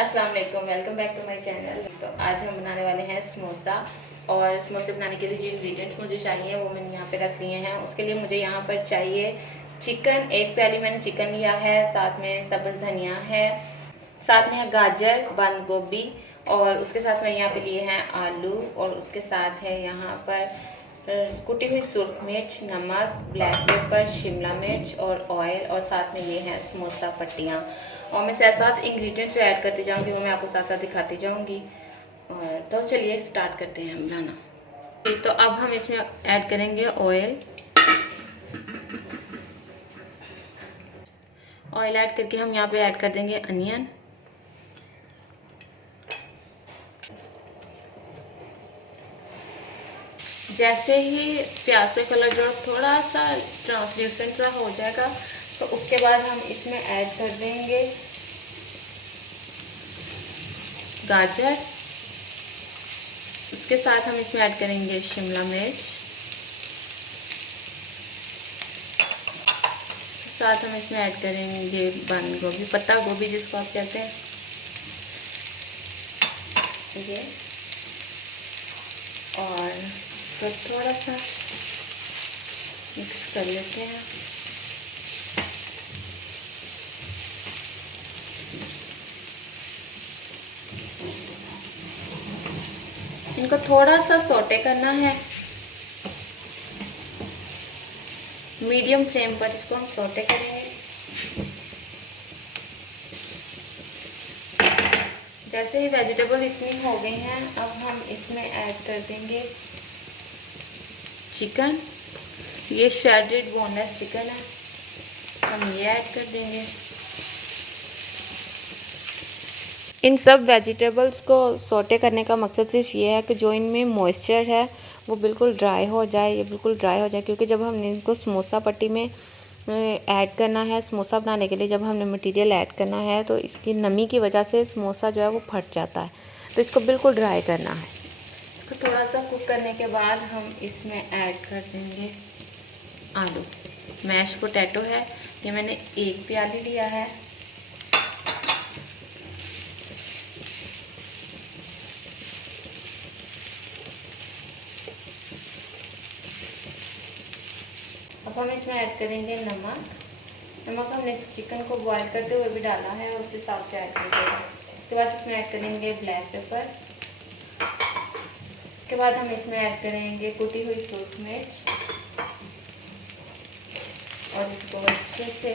अस्सलाम वालेकुम, welcome back to my channel. तो आज हम बनाने वाले हैं समोसा। और समोसे बनाने के लिए जो इंग्रेडिएंट्स मुझे चाहिए वो मैंने यहाँ पे रख लिए हैं। उसके लिए मुझे यहाँ पर चाहिए चिकन, एक प्याली मैंने चिकन लिया है, साथ में सब्ज़ धनिया है, साथ में है गाजर, बंद गोभी, और उसके साथ में यहाँ पे लिए हैं आलू, और उसके साथ है यहाँ पर कुटी हुई सुर्ख मिर्च, नमक, ब्लैक पेपर, शिमला मिर्च और ऑयल, और साथ में ये हैं समोसा पट्टियाँ। और मैं साथ साथ इंग्रेडिएंट्स जो ऐड करती जाऊँगी वो मैं आपको साथ साथ दिखाती जाऊँगी। और तो चलिए स्टार्ट करते हैं हम बनाना। तो अब हम इसमें ऐड करेंगे ऑयल। ऑयल ऐड करके हम यहाँ पे ऐड कर देंगे अनियन। जैसे ही प्याज का कलर जो थोड़ा सा ट्रांसल्यूसेंट सा हो जाएगा तो उसके बाद हम इसमें ऐड कर देंगे गाजर। उसके साथ हम इसमें ऐड करेंगे शिमला मिर्च, साथ हम इसमें ऐड करेंगे बंद गोभी, पत्ता गोभी जिसको आप कहते हैं ये। और तो थोड़ा सा मिक्स कर लेते हैं। इनको थोड़ा सा सौटे करना है, मीडियम फ्लेम पर इसको हम सौटे करेंगे। जैसे ही वेजिटेबल इतनी हो गई हैं, अब हम इसमें ऐड कर देंगे चिकन। ये शेडेड बोनलेस चिकन है, हम ये ऐड कर देंगे। इन सब वेजिटेबल्स को सौटे करने का मकसद सिर्फ ये है कि जो इनमें मॉइस्चर है वो बिल्कुल ड्राई हो जाए, ये बिल्कुल ड्राई हो जाए, क्योंकि जब हमने इनको समोसा पट्टी में ऐड करना है, समोसा बनाने के लिए जब हमने मटेरियल ऐड करना है तो इसकी नमी की वजह से समोसा जो है वो फट जाता है। तो इसको बिल्कुल ड्राई करना है। इसको थोड़ा सा कुक करने के बाद हम इसमें ऐड कर देंगे आलू। मैश पोटैटो है, ये मैंने एक प्याली लिया है। अब हम इसमें ऐड करेंगे नमक। नमक हमने चिकन को बॉईल करते हुए भी डाला है और उस हिसाब से ऐड करेंगे। इसके बाद इसमें ऐड करेंगे ब्लैक पेपर। उसके बाद हम इसमें ऐड करेंगे कुटी हुई सूरख मिर्च, और इसको अच्छे से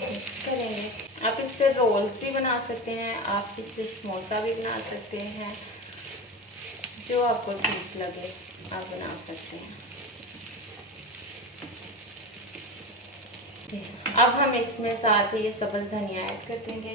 मिक्स करेंगे। आप इससे रोल्स भी बना सकते हैं, आप इससे समोसा भी बना सकते हैं, जो आपको ठीक लगे आप बना सकते हैं। अब हम इसमें साथ ही ये सब्ज़ धनिया ऐड कर देंगे।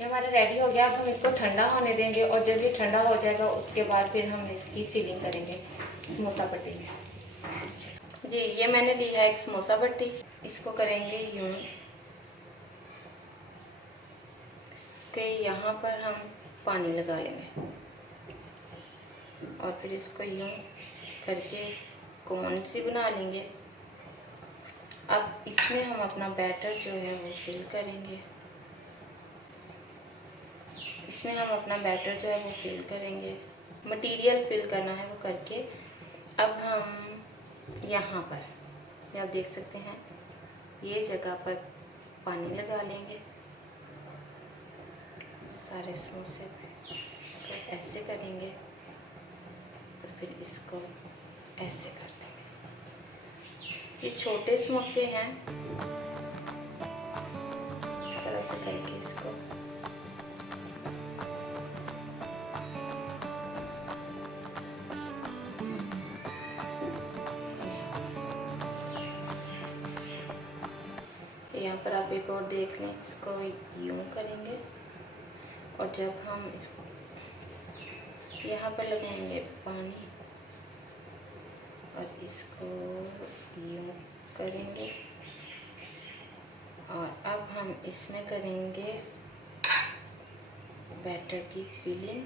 ये हमारा रेडी हो गया। अब हम इसको ठंडा होने देंगे, और जब ये ठंडा हो जाएगा उसके बाद फिर हम इसकी फिलिंग करेंगे समोसा पट्टी में। जी, ये मैंने ली है एक समोसा पट्टी। इसको करेंगे यूं, इसके यहाँ पर हम पानी लगा लेंगे और फिर इसको यूं करके कोन सी बना लेंगे। अब इसमें हम अपना बैटर जो है वो फिल करेंगे। इसमें हम अपना बैटर जो है वो फिल करेंगे, मटेरियल फिल करना है वो करके। अब हम यहाँ पर आप देख सकते हैं ये जगह पर पानी लगा लेंगे सारे समोसे पे। इसको ऐसे करेंगे और फिर इसको ऐसे कर देंगे। ये छोटे समोसे हैं, इस तरह से करके इसको यहाँ पर आप एक और देख लें। इसको यूं करेंगे और जब हम इसको यहाँ पर लगाएंगे पानी और इसको यूं करेंगे, और अब हम इसमें करेंगे बैटर की फिलिंग।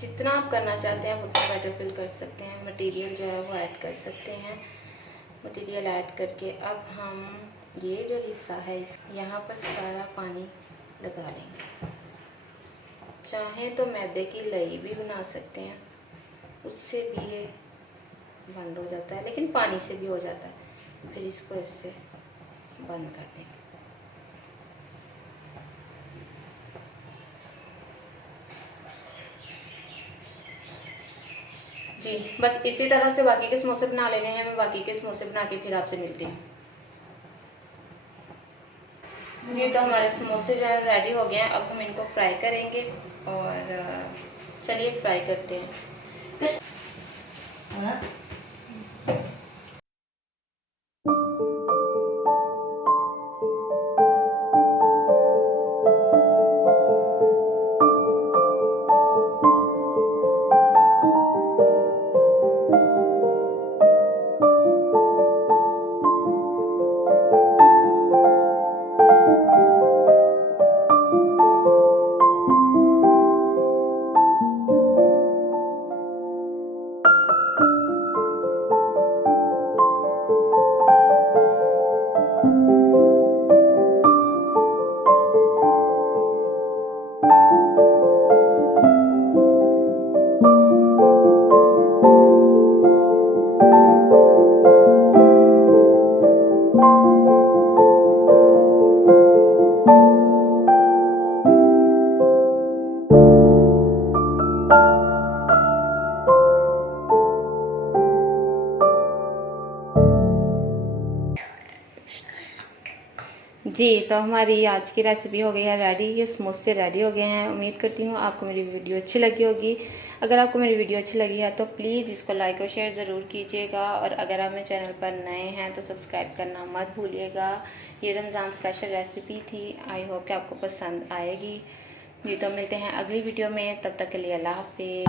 जितना आप करना चाहते हैं उतना बैटर फिल कर सकते हैं। मटेरियल जो है वो ऐड कर सकते हैं। मटेरियल ऐड करके अब हम ये जो हिस्सा है यहाँ पर सारा पानी लगा लेंगे। चाहें तो मैदे की लई भी बना सकते हैं, उससे भी ये बंद हो जाता है, लेकिन पानी से भी हो जाता है। फिर इसको इससे बंद कर देंगे। जी बस इसी तरह से बाकी के समोसे बना लेने हैं। मैं बाकी के समोसे बना के फिर आपसे मिलती हूँ। जी तो हमारे समोसे जो है रेडी हो गए हैं। अब हम इनको फ्राई करेंगे और चलिए फ्राई करते हैं। जी तो हमारी आज की रेसिपी हो गई है रेडी। ये समोसे रेडी हो गए हैं। उम्मीद करती हूँ आपको मेरी वीडियो अच्छी लगी होगी। अगर आपको मेरी वीडियो अच्छी लगी है तो प्लीज़ इसको लाइक और शेयर ज़रूर कीजिएगा, और अगर आप मेरे चैनल पर नए हैं तो सब्सक्राइब करना मत भूलिएगा। ये रमज़ान स्पेशल रेसिपी थी। आई होप कि आपको पसंद आएगी। जी तो मिलते हैं अगली वीडियो में, तब तक के लिए अल्लाह हाफिज़।